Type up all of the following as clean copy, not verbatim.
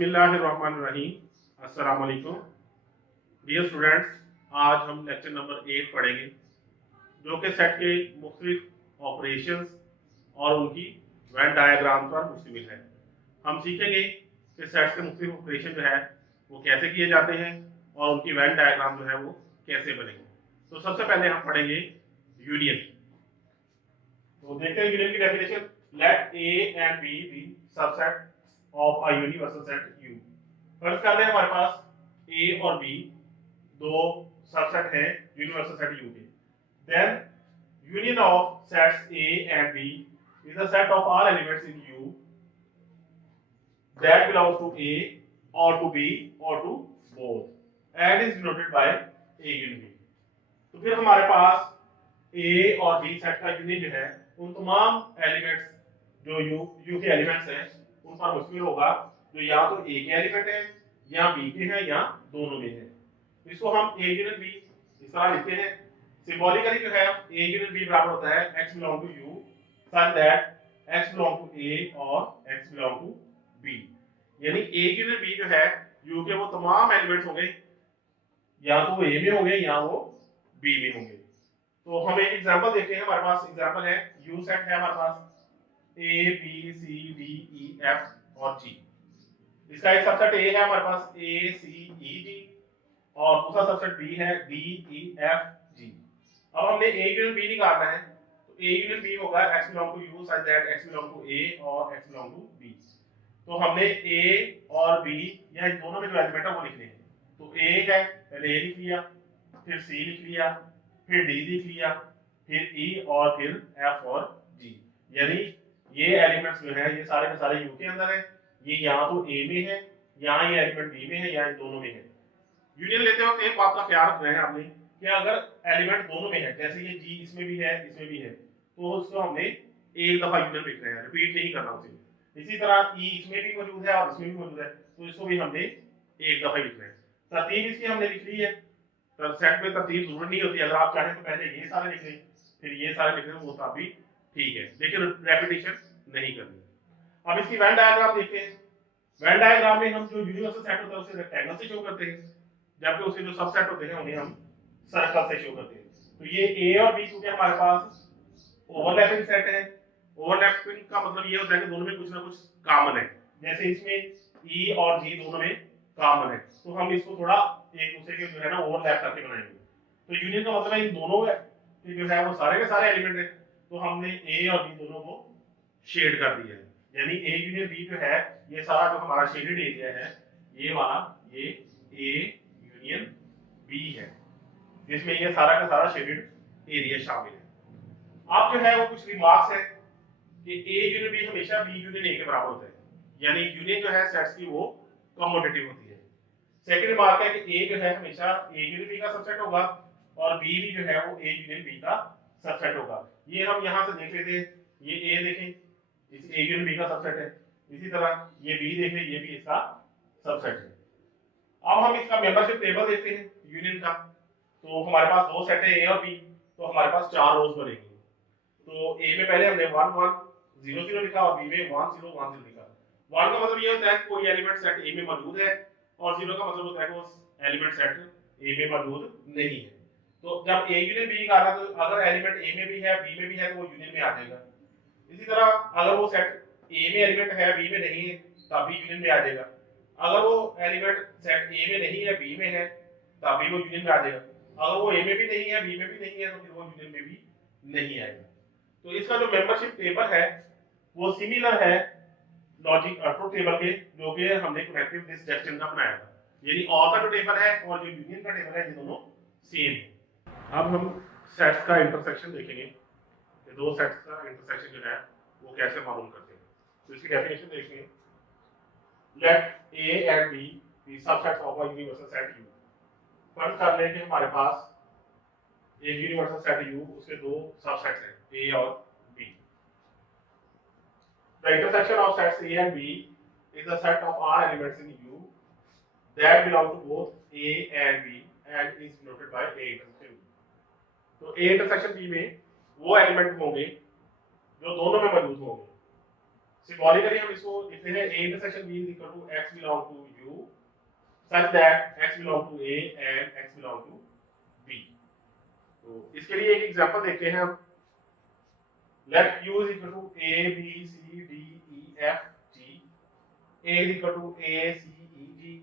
बिस्मिल्लाहिर्रहमानिर्रहीम। अस्सलाम वालेकुम डियर स्टूडेंट्स, आज हम लेक्चर नंबर 8 पढ़ेंगे जो कि सेट के मुख्तलिफ ऑपरेशंस और उनकी वेन डायग्राम पर मुश्तमिल है। हम सीखेंगे कि सेट्स के मुख्तलिफ ऑपरेशन जो है वो कैसे किए जाते हैं और उनकी वेन डायग्राम जो है वो कैसे बनेंगे। तो सबसे पहले हम पढ़ेंगे यूनियन। तो देखते हैं यूनियन की definition. Let A and B subset of a universal set U. फर्ज कर लें हमारे पास ए और बी दो सबसेट हैं यूनिवर्सल सेट यू के। Then union of sets A and B is the set of all elements in U that belongs to A or to B or to both and is denoted by A union B। तो फिर हमारे पास A और B set का union जो है उन तमाम elements जो यू के एलिमेंट्स हैं उन पर मुश्तमिल होगा जो या तो A के एलिमेंट हैं या B के हैं या दोनों में हैं। इसको हम A यूनियन B इस तरह लिखते हैं। सिंबॉलिकली जो है A यूनियन B बराबर होता है x belong to U such that x belong to A और x belong to B। यानी A यूनियन B जो है U के वो तमाम एलिमेंट्स होंगे या तो वो A में होंगे या वो B में होंगे। तो हम एक एग्जांपल देखते हैं। हमारे पास एग्जांपल है U सेट है हमारे पास A B C D E F और G। इसका एक सबसेट A है हमारे पास A C E G और दूसरा सबसेट B है D E F G। अब हमने A यूनियन B निकालना है तो A यूनियन B होगा x belong to U such that x belong to A और x belong to B। तो हमने A और B या इन दोनों में जो एलिमेंट है वो लिखने हैं। तो A है पहले A लिख लिया, फिर C लिख लिया, फिर D लिख लिया, फिर E और फिर F और G। यानी ये एलिमेंट्स जो है ये सारे के सारे U के अंदर है। ये यहाँ तो A में है, यहाँ ये एलिमेंट B में है, या इन दोनों में है। यूनियन लेते वक्त एक बात का ख्याल रखना है आपने कि अगर एलिमेंट दोनों में है, जैसे ये G इसमें भी है इसमें भी है, तो उसको हमने एक दफा यूनियन लिखना है, रिपीट नहीं करना उसे। इसी तरह ई इसमें भी मौजूद है और इसमें भी मौजूद है तो इसको भी हमने एक दफा लिखना है। तरतीब इसकी हमने लिख ली है। तो सेट में तरतीब जरूरत नहीं होती, अगर आप चाहें तो पहले ये सारे लिख लें फिर ये सारे लिख लें, वो तब भी ठीक है, लेकिन रेपिटेशन नहीं करनी। अब इसकी वेन डायग्राम देखते हैं। वेन डायग्राम में हम जो यूनिवर्सल सेट होता है उसे रेक्टेंगल से शो करते हैं, जबकि उसके जो सबसेट होते हैं उन्हें हम सर्कल से शो करते हैं। तो ये ए और बी क्योंकि हमारे पास ओवरलैपिंग सेट है। ओवरलैपिंग का मतलब ये होता है कि दोनों में कुछ ना कुछ कॉमन है। जैसे इसमें ई और जी दोनों में कॉमन है तो हम इसको थोड़ा एक दूसरे के जो है ना ओवरलैप करके बनाएंगे। तो यूनियन का मतलब है इन दोनों के जो है वो सारे के सारे एलिमेंट है, तो हमने ए और बी दोनों को शेड कर दिया है। यानी ए यूनियन बी जो है ये सारा जो हमारा शेडेड एरिया है ये वाला ये ए यूनियन बी है, जिसमें ये सारा का सारा शेडेड एरिया शामिल है। अब जो है वो कुछ रिमार्क्स है कि ए यूनियन बी हमेशा बी यूनियन ए के बराबर होता है, यानी यूनियन जो है सेट्स की वो कम्यूटेटिव होती है। सेकंड रिमार्क है कि ए जो है हमेशा ए यूनियन बी का सबसेट होगा और बी भी जो है वो ए यूनियन बी का सबसेट होगा। ये हम यहां से देख लेते हैं, ये ए देखें इस ए यूनियन बी का सबसेट है, इसी तरह ये बी देखें ये भी इसका सबसेट है। अब हम इसका मेंबरशिप टेबल देखते हैं यूनियन का। तो हमारे पास दो सेट है ए और बी, तो हमारे पास 4 रोज बनेगी। तो ए में पहले हमने 1 1 0 0 लिखा और बी में 1 0 1 0 लिखा। 1 का मतलब ये होता है कि कोई एलिमेंट सेट ए में मौजूद है और 0 का मतलब होता है कि वो एलिमेंट सेट ए में मौजूद नहीं है। तो जब ए यूनियन बी का आना तो अगर एलिमेंट ए में भी है बी में भी है तो वो यूनियन में आ जाएगा। इसी तरह अगर वो सेट ए में एलिमेंट है बी में नहीं है तब भी यूनियन में आ जाएगा। अगर वो एलिमेंट सेट ए में नहीं है बी में है तब भी वो यूनियन में आ जाएगा। अगर वो ए में भी नहीं है बी में भी नहीं है तो फिर वो यूनियन में भी नहीं आएगा। तो इसका जो मेंबरशिप टेबल है वो सिमिलर है लॉजिक ट्रुथ टेबल के जो कि हमने कनेक्टिव डिसजंक्शन का बनाया था। यानी और का जो टेबल है और जो यूनियन का टेबल है ये दोनों सेम है। अब हम सेट्स का इंटरसेक्शन देखेंगे कि दो सेट्स का इंटरसेक्शन जो है वो कैसे मालूम करते हैं। तो इसकी डेफिनेशन देखेंगे। Let A and B be subsets of a universal set U. फर्ज कर लें कि हमारे पास एक यूनिवर्सल सेट यू उसके दो सबसेट्स हैं ए और B. The intersection of sets A and B is the set of all elements in U that belong to both A and B and is denoted by A intersection B। तो A intersection B में वो element होंगे जो दोनों में मौजूद होंगे। Symbolically हम इसको लिखते हैं a intersection b is equal to x belong to u such that x belong to a and x belong to b। तो इसके लिए एक एग्जांपल देखते हैं हम। Let u is equal to a b c d e f g, a is equal to a c e g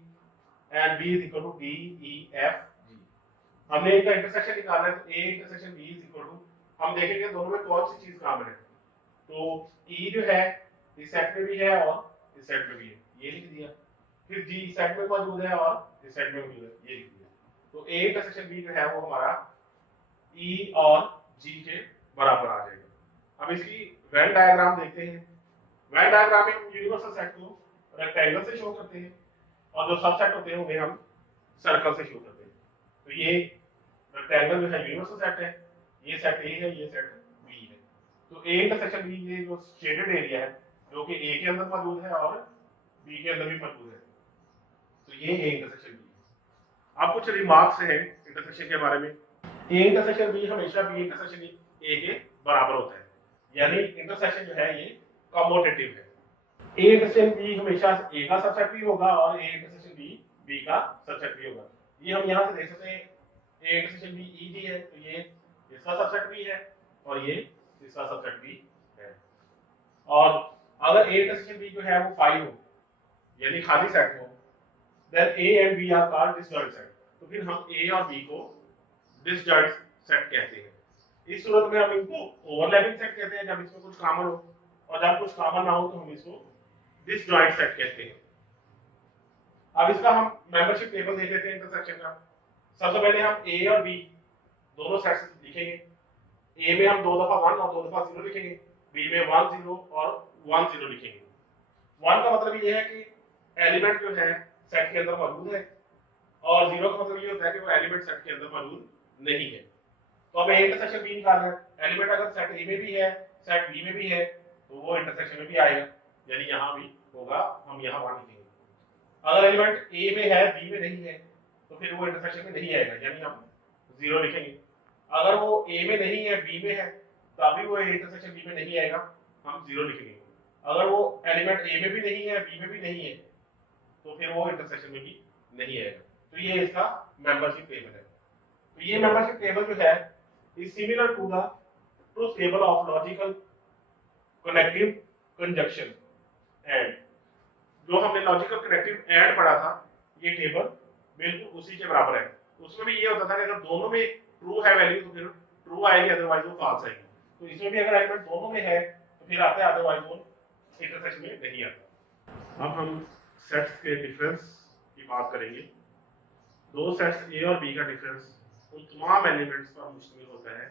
and b is equal to d e f g। हमने इनका intersection निकालना है, तो a intersection b is equal to, हम देखेंगे दोनों में कौन सी चीज कॉमन है। तो e जो है इस सेट में भी है और इस सेट में भी है, ये लिख दिया। फिर g इस सेट में मौजूद है और इस सेट में मौजूद है, ये लिख दिया। तो a इंटरसेक्शन b जो है वो हमारा e और g के बराबर आ जाएगा। अब इसकी वेन डायग्राम देखते हैं। वेन डायग्राम में हम यूनिवर्सल सेट को रेक्टेंगल से शो करते हैं और जो सबसेट होते हैं उन्हें हम सर्कल से शो करते हैं। तो ये रेक्टेंगल जो है यूनिवर्सल सेट है, ये सेट ए है, ये सेट बी है। तो ए इंटरसेक्शन बी, ये जो शेडेड एरिया है जो कि ए के अंदर मौजूद है और बी के अंदर भी मौजूद है, तो ये ए इंटरसेक्शन बी है। अब कुछ रिमार्क्स हैं इंटरसेक्शन के बारे में। ए इंटरसेक्शन बी हमेशा बी इंटरसेक्शन ए के बराबर होता है, यानी इंटरसेक्शन जो है ये कम्यूटेटिव है। ए इंटरसेक्शन बी हमेशा ए का सबसेट भी होगा और ए इंटरसेक्शन बी बी का सबसेट भी होगा। ये हम यहाँ से देख सकते हैं, A intersection B E D है, तो ये इसका सबसेट भी है और ये इसका सबसेट भी है। और अगर ए इंटरसेक्शन बी जो है वो 5 हो, यानी खाली सेट हो, then A and B are called disjoint set. तो फिर हम ए और बी को डिसजॉइंट सेट कहते हैं। इस सूरत में हम इनको ओवरलैपिंग सेट कहते हैं जब इसमें कुछ कॉमन हो, और जब कुछ कॉमन ना हो तो हम इसको डिसजॉइंट सेट कहते हैं। अब इसका हम मेंबरशिप टेबल देख लेते हैं इंटरसेक्शन का। सबसे पहले हम ए और बी दोनों सेट्स लिखेंगे। ए में हम 2 दफा 1 और 2 दफा 0 लिखेंगे, बी में 1 0 और 1 0 लिखेंगे। 1 का मतलब ये है कि एलिमेंट जो है सेट के अंदर मौजूद है, और 0 का मतलब ये होता है कि वो एलिमेंट सेट के अंदर मौजूद नहीं है। तो अब ए इंटरसेक्शन बी निकालना है। एलिमेंट अगर सेट ए में भी है, सेट बी में भी है, तो वो इंटरसेक्शन में भी आएगा, यानी यहाँ भी होगा, हम यहाँ 1 लिखेंगे। अगर एलिमेंट ए में है बी में नहीं है, तो फिर वो इंटरसेक्शन में नहीं आएगा, यानी हम 0 लिखेंगे। अगर वो ए में नहीं है बी में है, तभी वो इंटरसेक्शन बी में नहीं आएगा, हम 0 लिखेंगे। अगर वो एलिमेंट ए में भी नहीं है बी में भी नहीं है, तो फिर वो इंटरसेक्शन में भी नहीं आएगा। तो ये इसका मेंबरशिप टेबल है। तो ये मेंबरशिप टेबल जो है is similar to the truth table of logical connective conjunction and. जो हमने लॉजिकल कनेक्टिव एंड पढ़ा था, ये टेबल बिल्कुल उसी के बराबर है। उसमें भी ये होता था कि अगर दोनों में ट्रू है वैल्यू तो फिर ट्रू आएगी, अदरवाइज वो फॉल्स आएगी। तो इसमें भी अगर एलिमेंट दोनों में है तो फिर आता है, अदरवाइज वो इंटरसेक्शन में नहीं आता। अब हम सेट्स के डिफरेंस की बात करेंगे। दो सेट्स ए और बी का डिफरेंस उन तमाम एलिमेंट्स पर मुश्तमिल होता है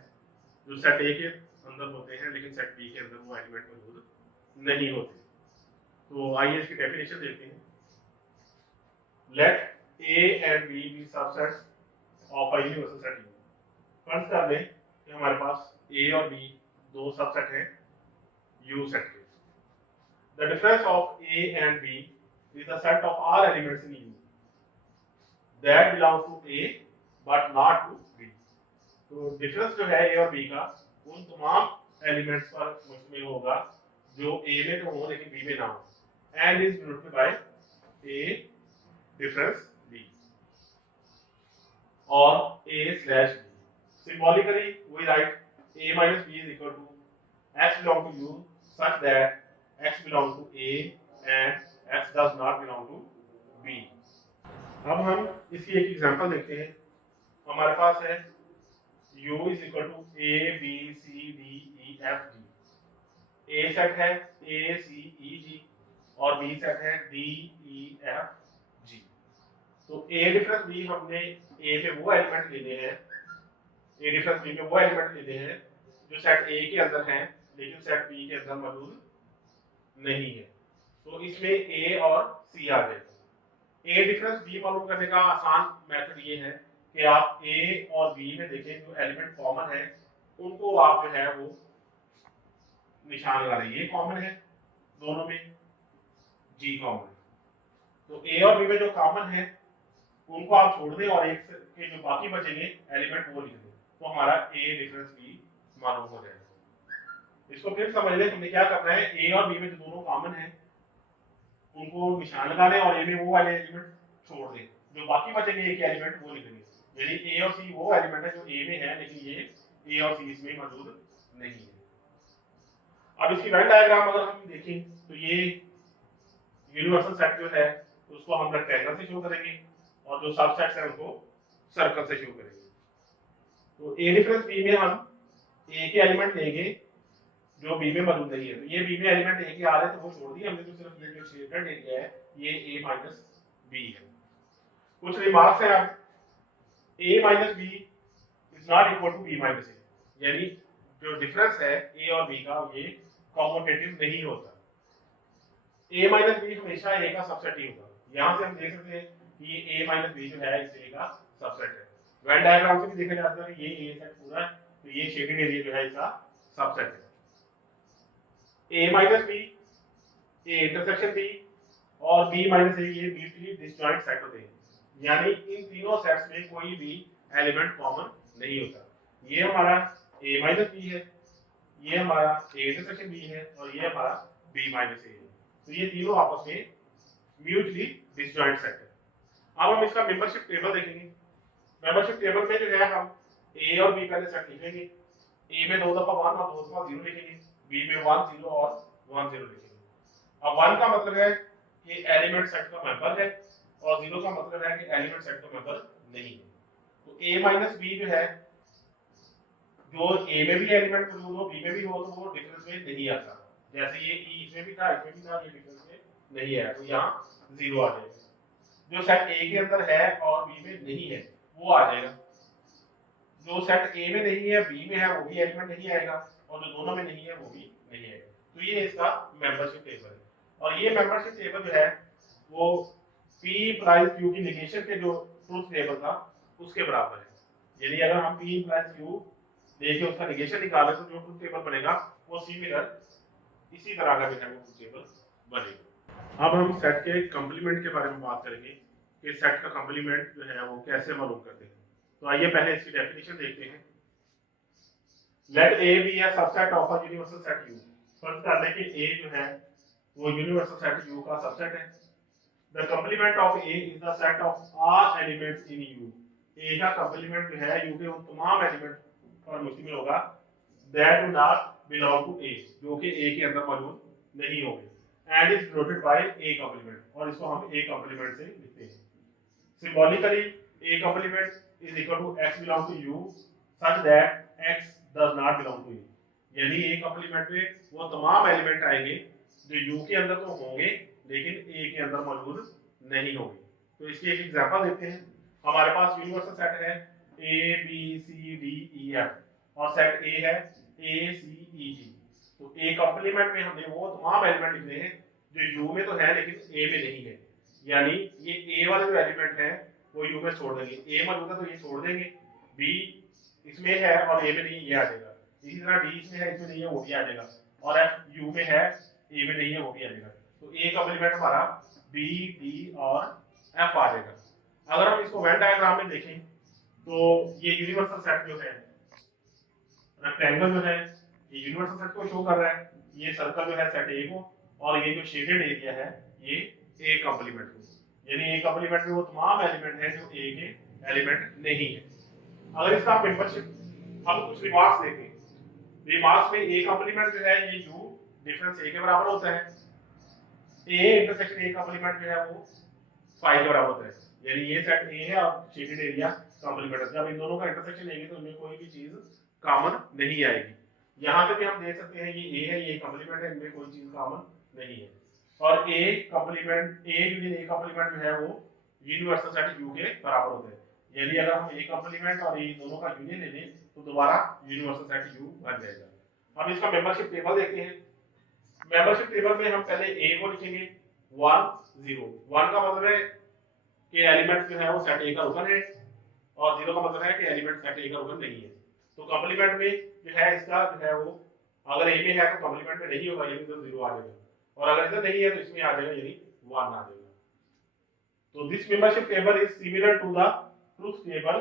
जो सेट ए के अंदर होते हैं लेकिन सेट बी के अंदर वो एलिमेंट मौजूद नहीं होते। तो आइए इसकी डेफिनेशन देखते हैं। Let A and B be subsets of a universal set U. फर्ज कर लें कि हमारे पास ए और बी दो सबसेट हैं यू सेट के। The difference of A and B is the set of all elements in U that belong to A but not to B. तो डिफरेंस जो है ए और बी का उन तमाम एलिमेंट्स पर मुश्तमिल होगा जो ए में तो हो लेकिन बी में ना हो, and is denoted by A difference B और a slash b. Symbolically, we write a minus b is equal to x belong to u such that x belong to a and x does not belong to b. अब हम इसकी एक example देखते हैं। हमारे पास है u is equal to a b c d e f g. a set है a c e g और b सेट है d e f g। तो a डिफरेंस b हमने a पे वो एलिमेंट लेने हैं, a डिफरेंस b में वो एलिमेंट लेने हैं जो सेट a के अंदर हैं लेकिन सेट b के अंदर मौजूद नहीं है। तो इसमें a और c आ जाएगा। a डिफरेंस b मालूम करने का आसान मेथड ये है कि आप a और b में देखें जो एलिमेंट कॉमन है उनको आप जो है वो निशान लगा दें। ये कॉमन है दोनों में, g कॉमन है। तो a और b में जो कॉमन है उनको आप छोड़ दें और एक के जो बाकी बचेंगे एलिमेंट वो लिख दें, तो हमारा a डिफरेंस b मालूम हो जाएगा। इसको फिर समझ लें, हमने क्या करना है, ए और बी में जो दोनों कॉमन है उनको निशान लगा लें और ए में वो वाले एलिमेंट छोड़ दें, जो बाकी बचेंगे ए के एलिमेंट वो लिखेंगे। यानी ए और सी वो एलिमेंट है जो ए में है, लेकिन ये ए और सी इसमें मौजूद नहीं है। अब इसकी वेन डायग्राम अगर हम देखें तो ये यूनिवर्सल सेट जो है उसको हम रेक्टेंगल से शो करेंगे और जो सबसेट्स हैं उनको सर्कल से शो करेंगे। तो ए डिफरेंस बी में हम ए के एलिमेंट लेंगे जो बी में मौजूद नहीं है, तो ये बी में एलिमेंट ए के आ रहे हैं तो वो छोड़ दिए हमने, तो सिर्फ ये जो शेडेड एरिया है ये ए माइनस बी है। कुछ रिमार्क्स हैं अब, A minus B is not equal to B minus A, यानी जो डिफरेंस है ए और बी का ये कॉम्यूटेटिव नहीं होता। ए माइनस बी हमेशा ए का सबसेट ही होगा। यहाँ से हम देख सकते हैं कि ये ए माइनस बी जो है इस ए का सबसेट है। वेन डायग्राम से भी देखा जाता है कि ये ए सेट पूरा है, तो ये शेडेड एरिया जो है इसका सबसेट है। A minus B, A intersection B और बी माइनस ए ये म्यूचुअली डिसजॉइंट सेट होते हैं, यानी इन तीनों सेट्स में कोई भी एलिमेंट कॉमन नहीं होता। ये हमारा ए माइनस बी है, ये हमारा ए इंटरसेक्शन बी है और ये हमारा बी माइनस ए है, तो ये तीनों आपस में म्यूचुअली डिसजॉइंट सेट है। अब हम इसका मेंबरशिप टेबल देखेंगे। मेंबरशिप टेबल में जो है हम ए और बी पहले सेट लिखेंगे, ए में 2 दफा 1 और 2 दफा 0 लिखेंगे, बी में 1 0 और 1 0 लिखेंगे। अब 1 का मतलब है कि एलिमेंट सेट का मेंबर है और 0 का मतलब है कि एलिमेंट सेट का मेंबर नहीं है। तो a माइनस बी जो है, जो a में भी एलिमेंट मौजूद हो बी में भी हो तो वो डिफरेंस में नहीं आता। जैसे ये e इसमें भी था इसमें भी था, ये डिफरेंस में नहीं है, तो यहाँ 0 आ जाएगा। जो सेट a के अंदर है और b में नहीं है वो आ जाएगा। जो सेट a में नहीं है b में है वो भी एलिमेंट नहीं आएगा, और जो दोनों में नहीं है वो भी नहीं आएगा। तो ये इसका मेंबरशिप टेबल है। और ये मेंबरशिप टेबल जो है वो p implies q की नेगेशन के जो ट्रुथ टेबल था उसके बराबर है। यानी अगर हम p implies q देखिए उसका नेगेशन निकालें तो जो ट्रुथ टेबल बनेगा वो सिमिलर इसी तरह का जो है वो ट्रुथ टेबल बनेगा। अब हम सेट के कंप्लीमेंट के बारे में बात करेंगे कि सेट का कंप्लीमेंट जो है वो कैसे मालूम करते हैं। तो आइए पहले इसकी डेफिनेशन देखते हैं। Let A be a subset of a universal set U। फर्ज कर लें कि A जो है वो यूनिवर्सल सेट U का सबसेट है। The complement of A is the set of all elements in U। A का कंप्लीमेंट जो है U के उन तमाम एलिमेंट पर मुश्तमिल होगा that do not belong to A, जो कि A के अंदर मौजूद नहीं होंगे, and is denoted by A complement, और इसको हम A complement से लिखते हैं। Symbolically A complement is equal to X belong to U such that X does not belong to A। यानी A कंप्लीमेंट में वो तमाम एलिमेंट आएंगे जो U के अंदर तो होंगे लेकिन A के अंदर मौजूद नहीं होंगे। तो इसकी एक एग्जांपल देते हैं। हमारे पास यूनिवर्सल सेट है A B C D E F और सेट A है A C E G। तो A कंप्लीमेंट में हमने वो तमाम एलिमेंट लिखने हैं जो U में तो है लेकिन A में नहीं है, यानी ये A वाले जो एलिमेंट है वो U में छोड़ देंगे। A मौजूद है तो ये छोड़ देंगे, B इसमें है और A में नहीं है ये आ जाएगा। इसी तरह D इसमें है इसमें नहीं है वो भी आ जाएगा, और F U में है A में नहीं है वो भी आ जाएगा। तो A कंप्लीमेंट हमारा B D और F आ जाएगा। अगर हम इसको वेन डायग्राम में देखें तो ये यूनिवर्सल सेट जो है रेक्टेंगल जो है ये यूनिवर्सल सेट को शो कर रहा है, ये सर्कल जो है सेट A को, और ये जो शेडेड एरिया है ये A कंप्लीमेंट को, यानी A कंप्लीमेंट में वो तमाम एलिमेंट है जो A के एलिमेंट नहीं है। अगर इसका मेंबरशिप हम कुछ रिमार्क्स देखें, रिमार्क्स में A कंप्लीमेंट जो है ये U डिफरेंस A के बराबर होता है, A इंटरसेक्शन A कंप्लीमेंट जो है वो 5 के बराबर होता है, यानी ये सेट A है और शेडेड एरिया कंप्लीमेंट है। जब इन दोनों का इंटरसेक्शन लेंगे तो इनमें कोई भी चीज कॉमन नहीं आएगी। यहाँ पे भी हम देख सकते हैं ये A है ये कंप्लीमेंट है, इनमें कोई चीज कॉमन नहीं है। और A complement A union A complement जो है वो यूनिवर्सल सेट U के बराबर होता है, यानी अगर हम A कंप्लीमेंट और A दोनों का यूनियन ले लें तो दोबारा यूनिवर्सल सेट U बन जाएगा। अब इसका मेंबरशिप टेबल देखते हैं। मेंबरशिप टेबल में हम पहले A को लिखेंगे 1 0। 1 का मतलब है कि एलिमेंट जो है वो सेट A का रुकन है, और 0 का मतलब है कि एलिमेंट सेट A का रुकन नहीं है। तो कंप्लीमेंट में जो है इसका जो है वो अगर A में है तो कंप्लीमेंट में नहीं होगा, यानी तो 0 आ जाएगा, और अगर इधर नहीं है तो इसमें आ जाएगा यानी 1 आ जाएगा। तो this membership table is similar to the truth table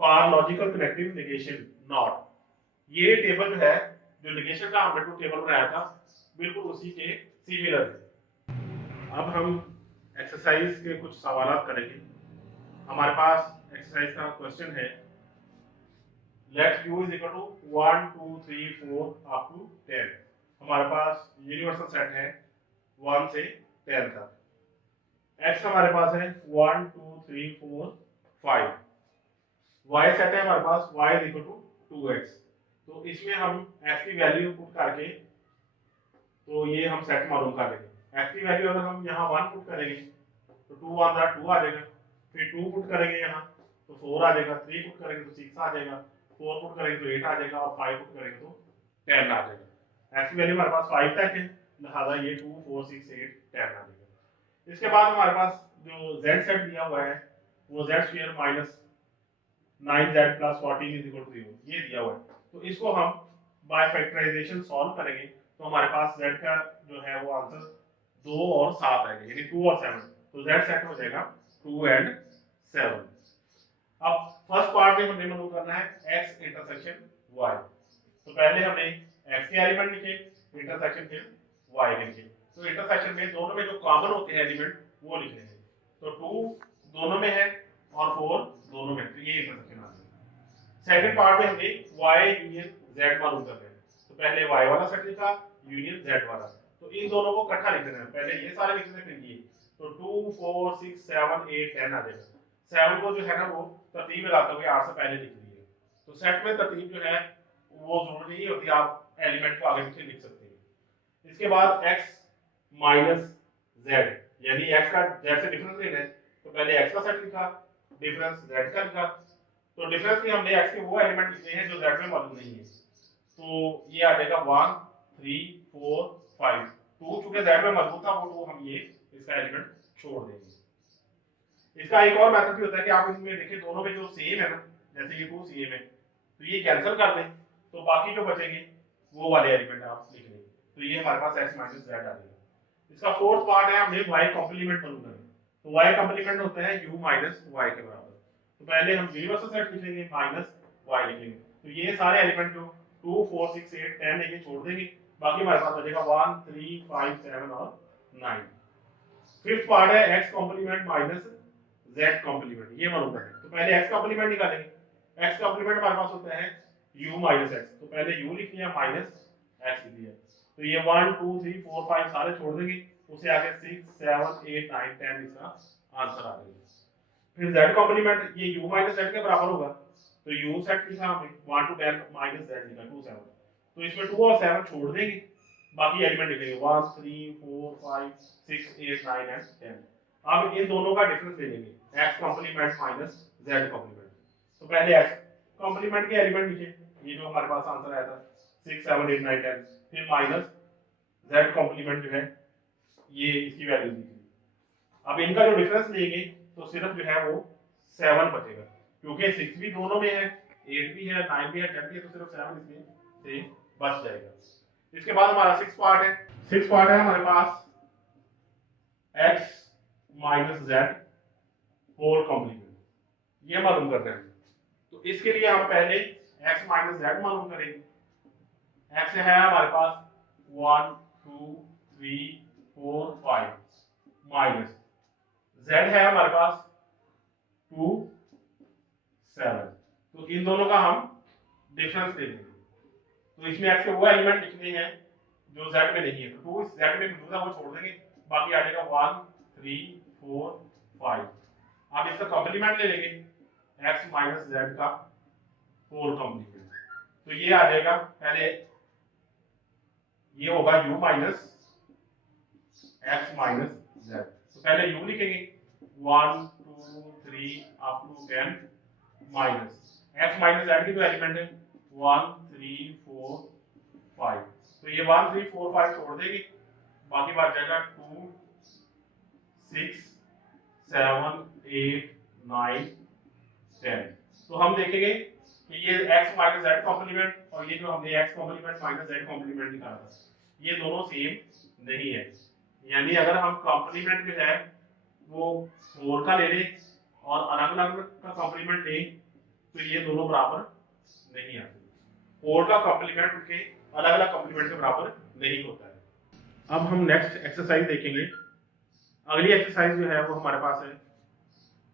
for logical connective negation not. ये टेबल जो है जो नेगेशन का हमने ट्रुथ टेबल बनाया था बिल्कुल उसी के सिमिलर है। अब हम एक्सरसाइज के कुछ सवाल करेंगे। हमारे पास एक्सरसाइज का क्वेश्चन है, let q is equal to 1 2 3 4 up to 10। हमारे पास यूनिवर्सल सेट है 1 से 10 तक। x हमारे पास है 1 2 3 4 5। y सेट है हमारे पास y is equal to 2x। तो इसमें हम x की वैल्यू पुट करके तो ये हम सेट मालूम कर लेंगे। x की वैल्यू अगर हम यहाँ 1 पुट करेंगे तो 2 1 2 आ जाएगा, फिर 2 पुट करेंगे यहाँ तो 4 आ जाएगा, 3 पुट करेंगे तो 6 आ जाएगा, 4 पुट करेंगे तो 8 आ जाएगा और 5 पुट करेंगे तो 10 आ जाएगा। x की वैल्यू हमारे पास 5 तक है, लिहाजा ये 2 4 6 8 10 आ जाएगा। इसके बाद हमारे पास जो z सेट दिया हुआ है वो z square minus 9z plus 14 is equal to 0 ये दिया हुआ है। तो इसको हम बाय फैक्टराइजेशन सॉल्व करेंगे तो हमारे पास z का जो है वो आंसर 2 और 7 आएगा, यानी 2 और 7। तो z सेट हो जाएगा 2 एंड 7। अब फर्स्ट पार्ट में हमने मालूम करना है x इंटरसेक्शन y। तो पहले हमने x के एलिमेंट लिखे, इंटरसेक्शन फिर y लिखे। तो इंटरसेक्शन में दोनों में जो कॉमन होते हैं एलिमेंट वो लिखने हैं। तो 2 दोनों में है और 4 दोनों में, तो ये इंटरसेक्शन आ गया। सेकंड पार्ट में हमने y यूनियन z मालूम करना है। तो पहले y वाला सेट लिखा, यूनियन z वाला। तो इन दोनों को इकट्ठा लिख देना है, पहले ये सारे लिख देना फिर ये। तो 2 4 6 7 8 10 आ जाएगा। 7 को जो है ना वो तरतीब में लाते हुए 8 से पहले लिख दिए। तो सेट में तरतीब जो है वो जरूरी नहीं होती, आप एलिमेंट को आगे पीछे लिख सकते हैं। इसके बाद x माइनस z, यानी x का z से डिफरेंस लेना है। तो पहले x का सेट लिखा, डिफरेंस z का लिखा। तो डिफरेंस में हमने x के वो एलिमेंट लिखे हैं जो z में मौजूद नहीं है। तो ये आ जाएगा 1 3 4 5। 2 चूंकि z में मौजूद था वो 2 हम ये इसका एलिमेंट छोड़ देंगे। इसका एक और मेथड भी होता है कि आप इसमें देखिए दोनों में जो सेम है ना, जैसे ये 2 सेम है तो ये कैंसिल कर दें तो बाकी जो बचेंगे वो वाले एलिमेंट आप लिख लेंगे। तो ये हमारे पास x माइनस z आ जाएगा। इसका फोर्थ पार्ट है हमने y कॉम्प्लीमेंट मालूम करना है। तो y कॉम्प्लीमेंट होता है u माइनस y के बराबर। तो पहले हम यूनिवर्सल सेट लिखेंगे माइनस y लिखेंगे। तो ये सारे एलिमेंट जो 2 4 6 8 10 है ये छोड़ देंगे, बाकी हमारे पास बचेगा 1 3 5 7 और 9। फिफ्थ पार्ट है x complement minus z complement, ये मालूम करना है। तो पहले x कॉम्प्लीमेंट निकालेंगे। x कॉम्प्लीमेंट हमारे पास होता है u माइनस x। तो पहले u लिख लिया माइनस x लिख दिया। तो ये 1 2 3 4 5 सारे छोड़ देंगे, उसे आगे 6 7 8 9 10 इसका आंसर आ जाएगा। फिर z कॉम्प्लीमेंट ये u माइनस z के बराबर होगा। तो u सेट लिखा हमने 1 to 10 माइनस z लिखा 2 7। तो इसमें 2 और 7 छोड़ देंगे, बाकी एलिमेंट लिखेंगे 1 3 4 5 6 8 9 एंड 10। अब इन दोनों का डिफरेंस ले लेंगे, x complement minus z complement. तो पहले x कॉम्प्लीमेंट के एलिमेंट लिखे, ये जो हमारे पास आंसर आया था 6 7 8 9 10, फिर माइनस z कॉम्प्लीमेंट जो है ये इसकी वैल्यू दी थी। अब इनका जो डिफरेंस लेंगे तो सिर्फ जो है वो 7 बचेगा, क्योंकि 6 भी दोनों में है, 8 भी है, 9 भी है, 10 भी है, तो सिर्फ 7 इसमें से बच जाएगा। इसके बाद हमारा 6 पार्ट है। 6 पार्ट है हमारे पास x minus z whole complement, ये मालूम करते हैं। तो इसके लिए हम पहले x माइनस z मालूम करेंगे। x है हमारे पास 1 2 3 4 5 माइनस z है हमारे पास 2 7। तो इन दोनों का हम डिफरेंस ले लेंगे। तो इसमें x के वो एलिमेंट लिखने हैं जो z में नहीं है। तो 2 z में मौजूद है वो छोड़ देंगे, बाकी आ जाएगा 1 3 4 5। अब इसका कॉम्प्लीमेंट ले लेंगे x माइनस z का होल कॉम्प्लीमेंट। तो ये आ जाएगा, पहले ये होगा u minus x minus z। तो पहले u लिखेंगे 1 2 3 up to 10 minus x minus z की जो एलिमेंट है 1 3 4 5। तो ये 1 3 4 5 छोड़ देंगे, बाकी बच जाएगा 2 6 7 8 9 10। तो हम देखेंगे कि ये x माइनस z कॉम्प्लीमेंट और ये जो हमने x complement minus z complement निकाला था ये दोनों सेम नहीं है। यानी अगर हम कॉम्प्लीमेंट जो है वो 4 का ले लें और अलग अलग का कॉम्प्लीमेंट लें तो ये दोनों बराबर नहीं आते। 4 का कॉम्प्लीमेंट उनके अलग अलग कॉम्प्लीमेंट के बराबर नहीं होता है। अब हम नेक्स्ट एक्सरसाइज देखेंगे। अगली एक्सरसाइज जो है वो हमारे पास है,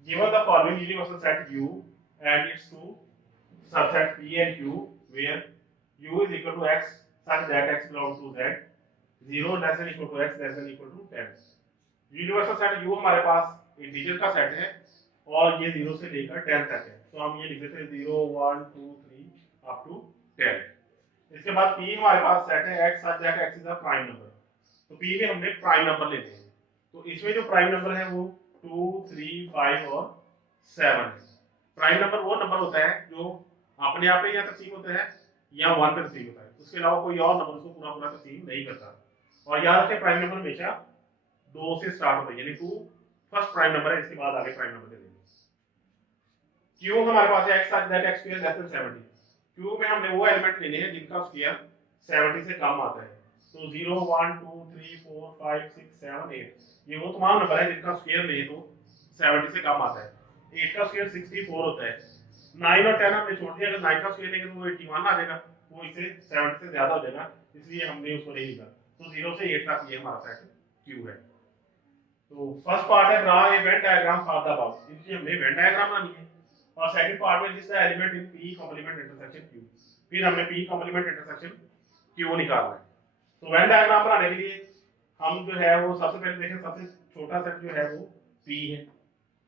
given the following universal set U and its two subsets P and Q where U is equal to x such that x belongs to Z, 0 less than equal to x less than equal to 10। Universal set U हमारे पास integer का set है और ये 0 से लेकर 10 तक है, तो हम ये लिख देते हैं 0 1 2 3 अप टू 10। इसके बाद P हमारे पास सेट है x such that x is a prime number, तो P में हमने प्राइम नंबर लेते हैं, तो इसमें जो प्राइम नंबर है वो 2 3 5 और 7 है। प्राइम नंबर वो नंबर होता है जो अपने आप पे या तकसीम होता है या 1 पे तकसीम होता है, उसके अलावा कोई और नंबर उसको पूरा पूरा तकसीम नहीं करता। और याद रखें प्राइम नंबर हमेशा 2 से स्टार्ट होता है, यानी 2 फर्स्ट प्राइम नंबर है, इसके बाद आगे प्राइम नंबर दे देंगे। क्यू हमारे पास है x such that x square less than 70। Q में हमने वो एलिमेंट लेने हैं जिनका स्क्वायर 70 से कम आता है, तो 0 1 2 3 4 5 6 7 8 ये वो तमाम नंबर है जिनका स्क्वायर ले तो 70 से कम आता है। 8 का स्क्वायर 64 होता है। 9 और 10 हमने छोड़ दिया, अगर 9 का स्क्वायर लेंगे तो वो 81 आ जाएगा, वो इससे 70 से ज्यादा हो जाएगा, इसलिए हमने उसको नहीं लिखा। तो 0 से 8 तक ये हमारा सेट क्यू है। तो फर्स्ट पार्ट है draw a Venn diagram for the above, इसलिए हमने वेन डायग्राम बनानी है। और सेकंड पार्ट में list the element in P complement intersection Q, फिर हमने P कॉम्प्लीमेंट इंटरसेक्शन Q निकालना है। तो वेन डायग्राम बनाने के लिए हम जो है वो सबसे पहले देखें, सबसे छोटा सेट जो है वो P है,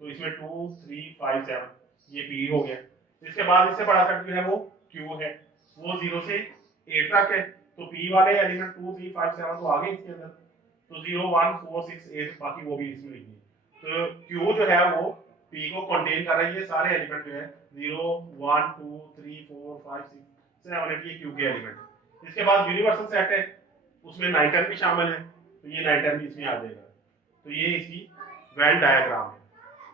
तो इसमें 2 3 5 7 ये P हो गया। इसके बाद इससे बड़ा सेट जो है वो Q है, वो 0 से 8 तक है, तो P वाले एलिमेंट 2 3 5 7 तो आ गए इसके अंदर, तो 0 1 4 6 8 बाकी वो भी इसमें लिखिए। तो Q जो है वो P को कंटेन कर रही है, सारे एलिमेंट जो है 0 1 2 3 4 5 6 7 8 ये Q के एलिमेंट। इसके बाद यूनिवर्सल सेट है, उसमें 9 10 भी शामिल है, तो ये 9 10 भी इसमें आ जाएगा। तो ये इसकी वेन डायग्राम है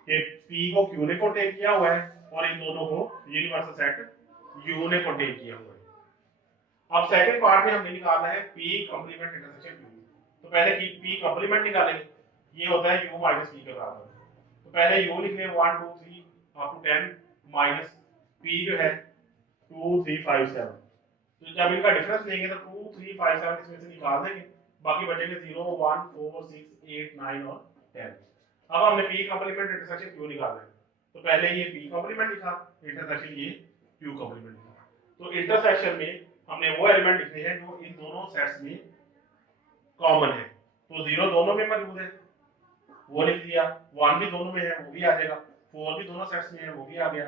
कि P को Q ने कंटेन किया हुआ है और इन दोनों को यूनिवर्सल सेट U ने कंटेन किया हुआ है। अब सेकंड पार्ट में हमने निकालना है P कॉम्प्लीमेंट इंटरसेक्शन Q। तो पहले P कॉम्प्लीमेंट निकालेंगे, ये होता है U माइनस P के बराबर। तो पहले U लिख लें 1 2 3 अप टू 10 माइनस P जो है 2 3 5 7। तो जब इनका डिफरेंस लेंगे तो 2 3 5 7 इसमें से निकाल देंगे, बाकी बचेंगे 0 1 4 6 8 9 और 10। अब हमने P कॉम्प्लीमेंट इंटरसेक्शन Q निकालना है, तो पहले ये P कॉम्प्लीमेंट लिखा, इंटरसेक्शन ये Q कॉम्प्लीमेंट लिखा। तो इंटरसेक्शन में हमने वो एलिमेंट लिखने हैं जो इन दोनों सेट्स में कॉमन है। तो 0 दोनों में मौजूद है, वो लिख दिया, 1 भी दोनों में है, वो भी आ जाएगा, 4 भी दोनों सेट्स में है, वो भी आ गया,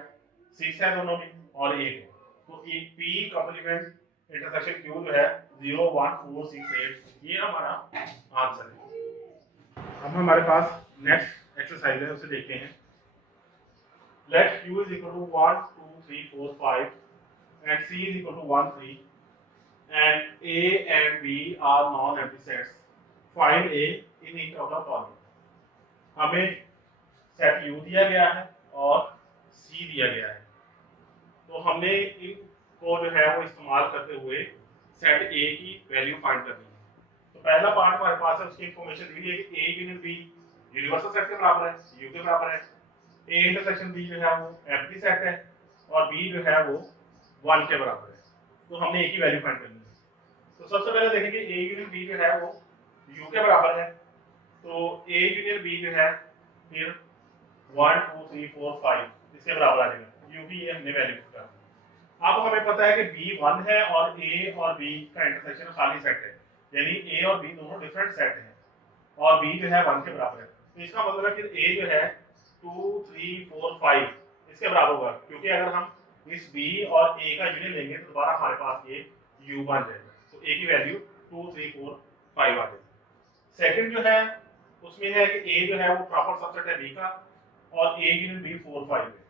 6 है दोनों में और 1 है। तो एक P कॉम्प्लीमेंट इंटरसेक्शन Q जो है 0 1 4 6 8 ये हमारा आंसर है। अब हमारे पास नेक्स्ट एक्सरसाइज है, उसे देखते हैं। Let Q is equal to 1 2 3 4 5 and C is equal to 1 3 and A and B are non-empty sets. Find A in each of the following। हमें सेट U दिया गया है और C दिया गया है, तो हमने इनको जो है वो इस्तेमाल करते हुए सेट A की वैल्यू फाइंड करनी है। तो पहला पार्ट हमारे पास है, उसकी इंफॉर्मेशन दी है कि A union B universal set के बराबर है, U के बराबर है। A इंटरसेक्शन B जो है वो एम्प्टी सेट है और B जो है वो 1 के बराबर है, तो हमने A की वैल्यू फाइंड करनी है। तो सबसे पहले देखेंगे A यूनियन B जो है वो U के बराबर है, तो A यूनियन B जो है फिर 1 2 3 4 5 इसके बराबर आ जाएगा, U की ये हमने वैल्यू पुट कर दी। अब हमें पता है कि B 1 है और A और B का इंटरसेक्शन खाली सेट है, यानी A और B दोनों डिफरेंट सेट हैं और B जो है 1 के बराबर है, तो इसका मतलब है कि A जो है 2 3 4 5 इसके बराबर होगा, क्योंकि अगर हम इस B और A का यूनियन लेंगे तो दोबारा हमारे पास ये U बन जाएगा, तो A की वैल्यू 2 3 4 5 आ जाएगी। सेकंड जो है उसमें है कि A जो है वो प्रॉपर सबसेट है B का और A यूनियन B 4 5 है।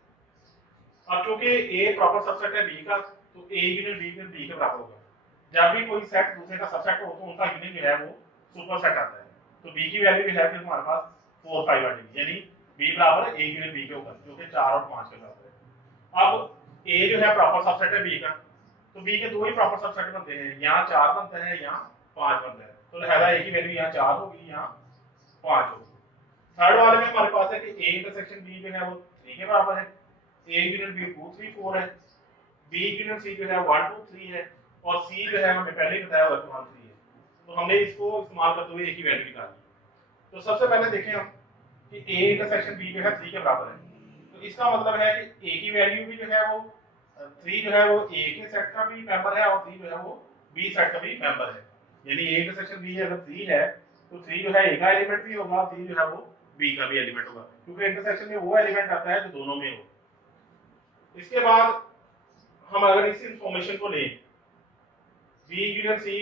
अब क्योंकि A प्रॉपर सबसेट है B का, तो A union B union B के बराबर होगा। जब भी कोई सेट दूसरे का सबसेट हो तो उनका यूनियन जो है वो सुपर सेट आता है, तो B की वैल्यू जो है फिर हमारे पास 4 5 आ जाएगी, यानी B बराबर A यूनियन B के ऊपर, जो कि 4 और 5 के बराबर है। अब A जो है प्रॉपर सबसेट है B का, तो B के दो ही प्रॉपर सबसेट बनते हैं, यहाँ 4 बनता है, यहाँ 5 बनता है, तो लिहाजा A की वैल्यू यहाँ 4 होगी, यहाँ 5 होगी। थर्ड वाले में हमारे पास है कि A इंटरसेक्शन B जो है वो 3 के बराबर है, A यूनियन B 2 3 4 है, B यूनियन C जो है 1 2 3 है और सी जो है हमें पहले ही बताया हुआ 1 3 है, तो हमने इसको इस्तेमाल करते हुए ए की वैल्यू निकाली। तो सबसे पहले देखें हम कि ए इंटरसेक्शन बी जो है 3 के बराबर है, तो इसका मतलब है कि ए की वैल्यू भी जो है वो 3 जो है वो ए के सेट का भी मेंबर है और 3 जो है वो बी सेट का भी मेंबर है। यानी ए इंटरसेक्शन बी अगर 3 है तो 3 जो है ए का एलिमेंट भी होगा और 3 जो है वो बी का भी एलिमेंट होगा, क्योंकि इंटरसेक्शन में वो एलिमेंट आता है जो दोनों में हो। इसके बाद हम अगर इस इंफॉर्मेशन को लें बी यूनियन सी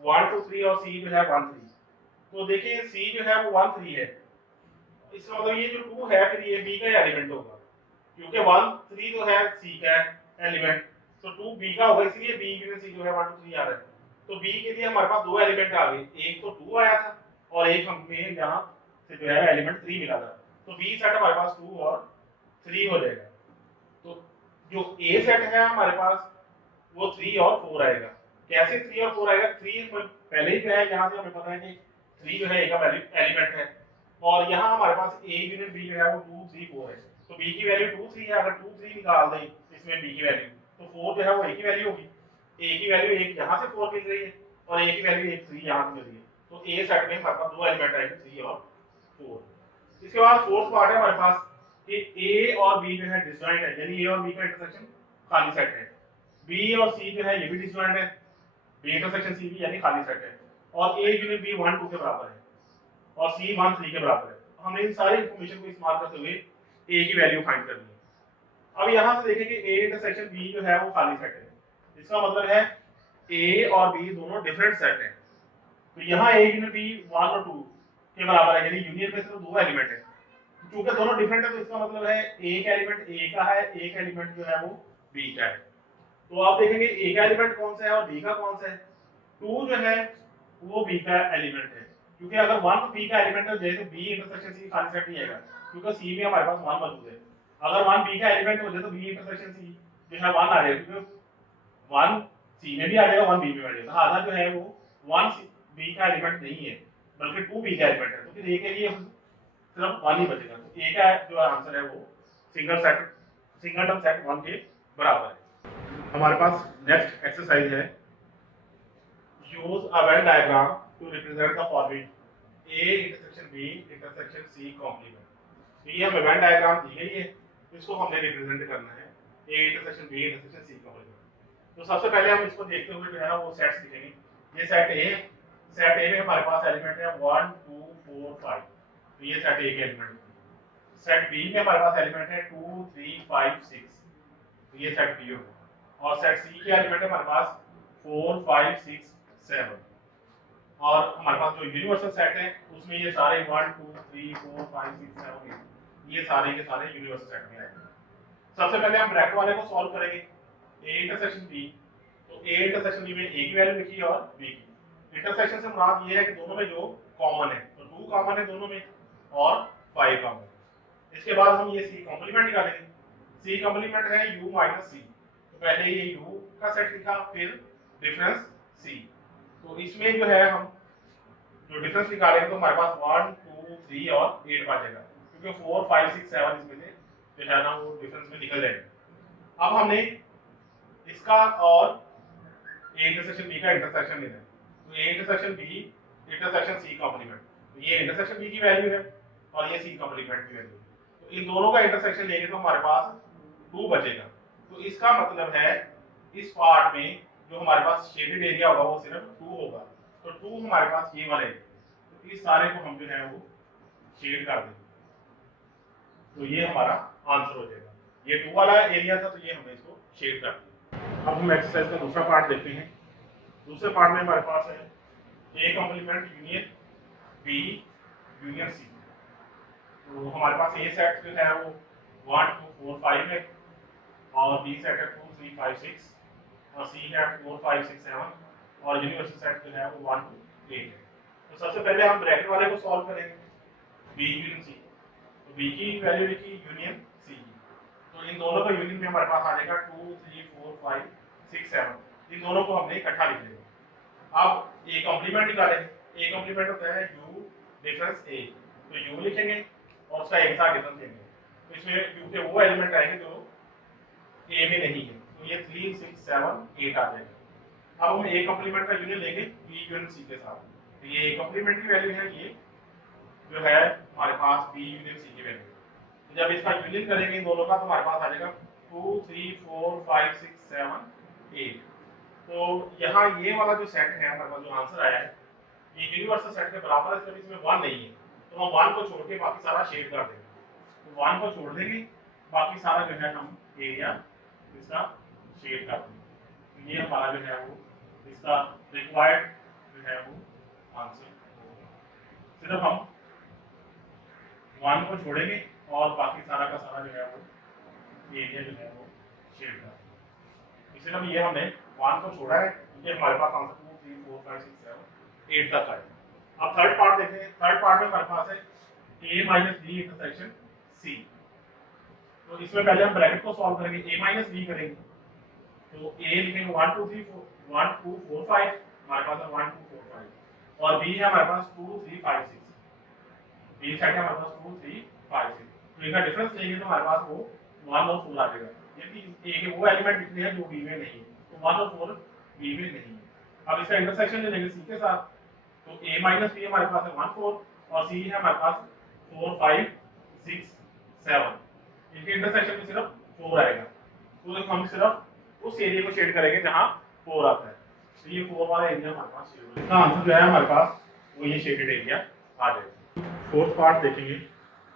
1 2 3 और सी जो है 1 3, तो देखिए सी जो है वो 1 3 है, इसका मतलब ये जो 2 है फिर ये बी का एलिमेंट होगा, क्योंकि 1 3 जो है सी का एलिमेंट, तो 2 बी का होगा, इसलिए बी यूनियन सी जो है 1 2 3 आ रहा है। तो बी के लिए हमारे पास 2 एलिमेंट आ गए, एक तो 2 आया था और एक हमें यहाँ से जो है एलिमेंट 3 मिला था, तो बी सेट हमारे पास 2 और 3 हो जाएगा। तो जो ए सेट है हमारे पास वो 3 और 4 आएगा। कैसे 3 और 4 आएगा? 3 पहले ही जो है यहाँ से हमें पता है कि 3 जो है ए का एलिमेंट है और यहाँ हमारे पास ए यूनिट बी जो है वो 2 3 4 है, तो बी की वैल्यू 2 3 है, अगर 2 3 निकाल दें इसमें बी की वैल्यू तो 4 जो है वो ए की वैल्यू होगी, ए की वैल्यू एक यहाँ से 4 मिल रही है और ए की वैल्यू एक 3 यहाँ से मिल रही है, तो ए सेट में हमारे पास 2 एलिमेंट आएंगे 3 और 4। इसके बाद फोर्थ पार्ट है हमारे पास कि ए और बी जो है डिसजॉइंट है, यानी ए और बी का इंटरसेक्शन खाली सेट है, बी और सी जो है ये भी डिसजॉइंट है, बी इंटरसेक्शन सी भी यानी खाली सेट है, और ए यूनिट बी 1 2 के बराबर है और सी 1 3 के बराबर है। तो हमने इन सारी इंफॉर्मेशन को इस्तेमाल करते हुए ए की वैल्यू फाइंड करनी है। अब यहाँ से देखें कि ए इंटरसेक्शन बी जो है वो खाली सेट है, इसका मतलब है ए और बी दोनों डिफरेंट सेट हैं, तो यहाँ ए यूनिट बी 1 और 2 के बराबर है, यानी यूनियन में सिर्फ 2 एलिमेंट है, क्योंकि दोनों डिफरेंट है तो इसका मतलब है एक एलिमेंट ए का है, एक एलिमेंट जो है वो बी का है। तो आप देखेंगे ए का एलिमेंट कौन सा है और बी का कौन सा है। 2 जो है वो बी का एलिमेंट है, क्योंकि अगर 1 बी का एलिमेंट हो जाए तो बी इंटरसेक्शन सी खाली सेट नहीं आएगा, क्योंकि सी में हमारे पास 1 मौजूद है। अगर 1 बी का एलिमेंट हो जाए तो बी इंटरसेक्शन सी जो है 1 आ जाएगा, क्योंकि 1 सी में भी आ जाएगा 1 बी में आ जाएगा, आधा जो है वो 1 बी का एलिमेंट नहीं है बल्कि 2 बी का एलिमेंट है, तो फिर ए के लिए सिर्फ 1 ही बचेगा, तो ए का जो आंसर है वो सिंगल टर्म सेट 1 के बराबर है। हमारे पास नेक्स्ट एक्सरसाइज है use a Venn diagram to represent the following A intersection B intersection C complement। तो ये हमें Venn diagram दी गई है, इसको हमने रिप्रेजेंट करना है A intersection B intersection C complement। तो सबसे पहले हम इसको देखते हुए जो है ना वो सेट्स लिखेंगे। ये सेट A, सेट A में हमारे पास एलिमेंट है 1 2 4 5, तो ये सेट A के एलिमेंट। सेट B में हमारे पास एलिमेंट है 2 3 5 6, तो ये सेट B होगा, और सेट C के एलिमेंट है हमारे पास 4 5 6 7, और हमारे पास जो यूनिवर्सल सेट है उसमें ये सारे 1 2 3 4 5 6 7 8 ये सारे के सारे यूनिवर्सल सेट में आएंगे। सबसे पहले हम ब्रैकेट वाले को सॉल्व करेंगे, ए इंटरसेक्शन बी, तो ए इंटरसेक्शन बी में ए की वैल्यू लिखी और बी की। इंटरसेक्शन से मुराद ये है कि दोनों में जो कॉमन है, तो 2 कॉमन है दोनों में और 5 कॉमन है। इसके बाद हम ये सी कॉम्प्लीमेंट निकालेंगे। सी कॉम्प्लीमेंट है u माइनस सी, तो पहले ये u का सेट लिखा फिर डिफरेंस सी, तो इसमें जो है हम जो डिफरेंस निकालेंगे तो हमारे पास 1 2 3 और 8 बचेगा, क्योंकि 4 5 6 7 इसमें से जो है ना वो डिफरेंस में निकल जाएगा। अब हमने इसका और ए इंटरसेक्शन बी का इंटरसेक्शन लेना है, तो A intersection B intersection C complement, तो ये इंटरसेक्शन बी की वैल्यू है और ये सी कॉम्प्लीमेंट की वैल्यू, तो इन दोनों का इंटरसेक्शन लेंगे तो हमारे पास 2 बचेगा। तो इसका मतलब है इस पार्ट में जो हमारे पास शेडेड एरिया होगा वो सिर्फ 2 होगा, तो 2 हमारे पास ये वाले, तो इस सारे को हम जो है वो शेड कर देंगे, तो ये हमारा आंसर हो जाएगा। ये 2 वाला एरिया था तो ये हमने इसको शेड कर दिया। अब हम एक्सरसाइज का दूसरा पार्ट देखते हैं। दूसरे पार्ट में हमारे पास है A complement union B union C, तो हमारे पास ए सेट जो है वो 1 2 4 5 है और बी सेट है 2 3 5 6 और सी है 4 5 6 7 और यूनिवर्सल सेट जो है वो 1 2 8 है। तो सबसे पहले हम ब्रैकेट वाले को सॉल्व करेंगे, बी यूनियन सी, तो बी की वैल्यू लिखी यूनियन सी की, तो इन दोनों का यूनियन में हमारे पास आ जाएगा 2 3 4 5 6 7, इन दोनों को हमने इकट्ठा लिख लिया। अब ए कॉम्प्लीमेंट निकालेंगे, ए कॉम्प्लीमेंट होता है u डिफरेंस ए, तो u लिखेंगे और उसका एक साथ डिफरेंस लेंगे, तो इसमें u के वो एलिमेंट आएंगे जो ए में नहीं है, तो ये 3 6 7 8 आ जाएगा। अब हम ए कॉम्प्लीमेंट का यूनियन लेंगे बी यूनियन सी के साथ। तो ये ए कॉम्प्लीमेंट की वैल्यू है, ये जो है हमारे पास बी यूनियन सी की वैल्यू। तो जब इसका यूनियन करेंगे इन दोनों का तो हमारे पास आ जाएगा 2 3 4 5 6 7 8। तो यहाँ ये वाला जो सेट है हमारे पास जो आंसर आया है ये यूनिवर्सल सेट के बराबर है, सिर्फ इसमें 1 नहीं है। तो हम 1 को छोड़ के बाकी सारा शेड कर देंगे। तो 1 को छोड़ देंगे, बाकी सारा जो है हम एरिया इसका शेड कर देंगे। तो ये हमारा जो है वो इसका रिक्वायर्ड जो है वो आंसर। सिर्फ हम 1 को छोड़ेंगे और बाकी सारा का सारा जो है वो एरिया जो है वो शेड कर देंगे। सिर्फ ये हमने 1 को छोड़ा है क्योंकि हमारे पास आंसर 2 3 4 5 6 7 8 तक है। अब थर्ड पार्ट देखते हैं। थर्ड पार्ट में हमारे पास है a minus B intersection C. तो इसमें पहले हम ब्रैकेट को सॉल्व करेंगे, a माइनस बी करेंगे। तो a लिखेंगे 1 2 3 4 1 2 4 5, हमारे पास है 1 2 4 5 और b है हमारे पास 2 3 5 6। b सेट है हमारे पास 2 3 5 6। तो इनका डिफरेंस लेंगे तो हमारे पास वो 1 और 4 आ जाएगा। यदि a के वो एलिमेंट दिखने हैं जो b में नहीं है, तो 1 और 4 b में नहीं है। अब इसका इंटरसेक्शन ले लेंगे c के साथ। तो a माइनस बी हमारे पास है 1 4 और c है हमारे पास 4 5 6 7। इनके इंटरसेक्शन में सिर्फ 4 आएगा। तो हम सिर्फ उस एरिया को शेड करेंगे जहां 4 आता है। तो ये 4 वाला एरिया हमारे पास शेड होगा। इसका आंसर जो है हमारे पास वो ये शेडेड एरिया आ जाएगा। फोर्थ पार्ट देखेंगे।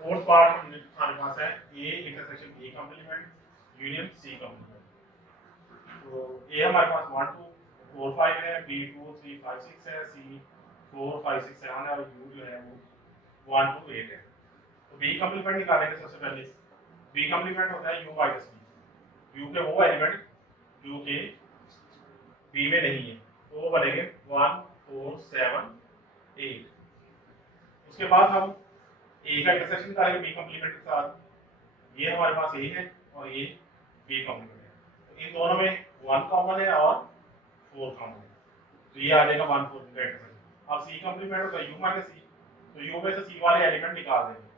फोर्थ पार्ट हमारे पास है a intersection b complement union c complement. तो a हमारे पास 1 2 4 5 है, b 2 3 5 6 है, c 4 5 6 7 है और u जो है वो 1 2 8 है। तो b कॉम्प्लीमेंट निकालेंगे सबसे पहले। b कॉम्प्लीमेंट होता है u माइनस b। u के वो एलिमेंट जो कि b में नहीं है तो वो बनेंगे 1 4 7 8। उसके बाद हम a का इंटरसेक्शन करेंगे b कॉम्प्लीमेंट के साथ। ये हमारे पास a है और ये b कॉम्प्लीमेंट है। तो इन दोनों में 1 कॉमन है और 4 कॉमन है। तो ये आ जाएगा 1 4 का इंटरसेक्शन। अब c कॉम्प्लीमेंट होता है u माइनस c। तो u में से c वाले एलिमेंट निकाल देंगे।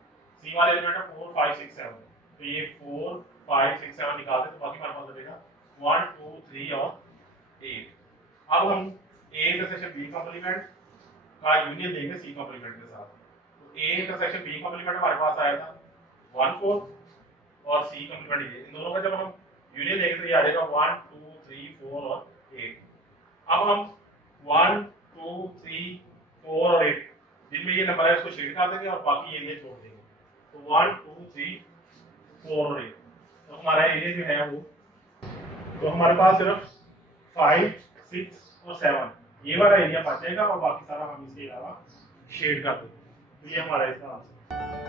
c वाले एलिमेंट है 4 5 6 7। तो ये 4 5 6 7 निकाल दें तो बाकी हमारे पास बचेगा 1 2 3 और 8। अब हम a इंटरसेक्शन b कॉम्प्लीमेंट का यूनियन देंगे c कॉम्प्लीमेंट के साथ। तो a इंटरसेक्शन b कॉम्प्लीमेंट हमारे पास आया था 1 4 और c कॉम्प्लीमेंट ये। इन दोनों का जब हम यूनियन लेंगे तो ये आ जाएगा 1 2 3 4 और 8। अब हम 1 2 3 4 और 8 जिनमें ये नंबर है उसको शेड कर देंगे और बाकी एरिया छोड़ देंगे। तो 1 2 3 4 और 8। तो हमारा एरिया जो है वो, तो हमारे पास सिर्फ 5 6 और 7 ये वाला एरिया बच जाएगा और बाकी सारा हम इसके अलावा शेड कर देंगे। तो ये हमारा इसका आंसर।